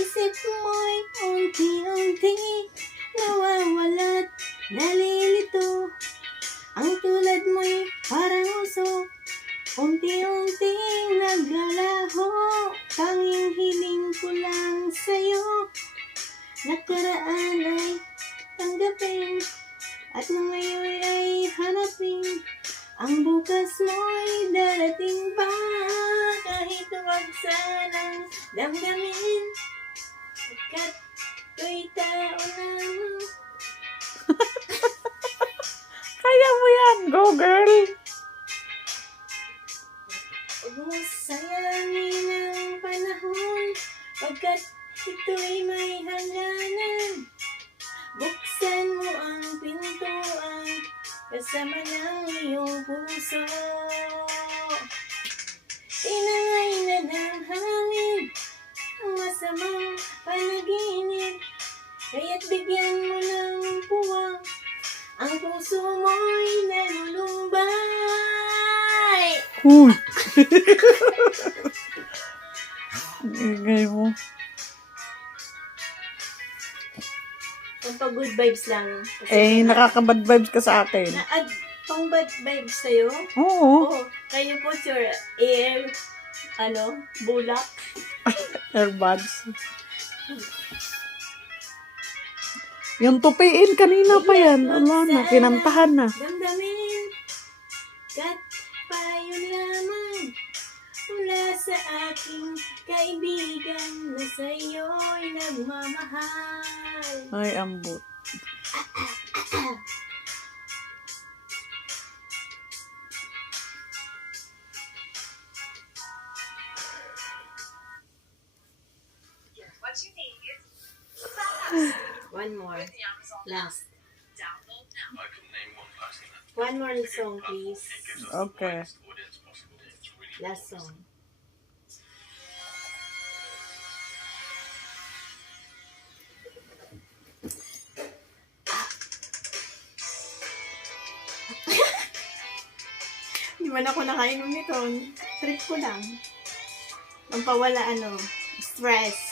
Isip mo'y unti-unti nawawala't nalilito. Ang tulad mo'y parang uso, unti-unting naglalaho. Tanging hiling ko lang sa'yo, nakaraan ay tanggapin, at nang ngayon ay hanapin. Ang bukas mo'y darating pa, kahit huwag sanang damdamin, pagkat ko'y tao lang. Kaya mo yan. Go, girl. Huwag mo sayangin ang panahon, pagkat ito'y may hangganan. Buksan mo ang pintuan, kasama ng iyong puso. Tinangay na ng hangin ang masamang panaginip, kaya't bigyan mo ng puwang ang puso mo'y nalulumbay. Uy. Ingay mo. Pag-good vibes lang. Eh, nakaka-bad vibes ka sa akin. Pang bad vibes sa'yo? Oo. Oo. Kayo po, sir, air, bulak. Airbuds. Yung tupiin, kanina pa yan. Ala na, kinantahan na. Damdamin, kat payo lamang mula sa aking kaibigan na sa'yo'y nagmamahal. Ay, ambot. What you need is One more. Last. download now. One more song, please. Okay. Last song. Di man ako nakainom nito. Trip ko lang. Pampawala stress.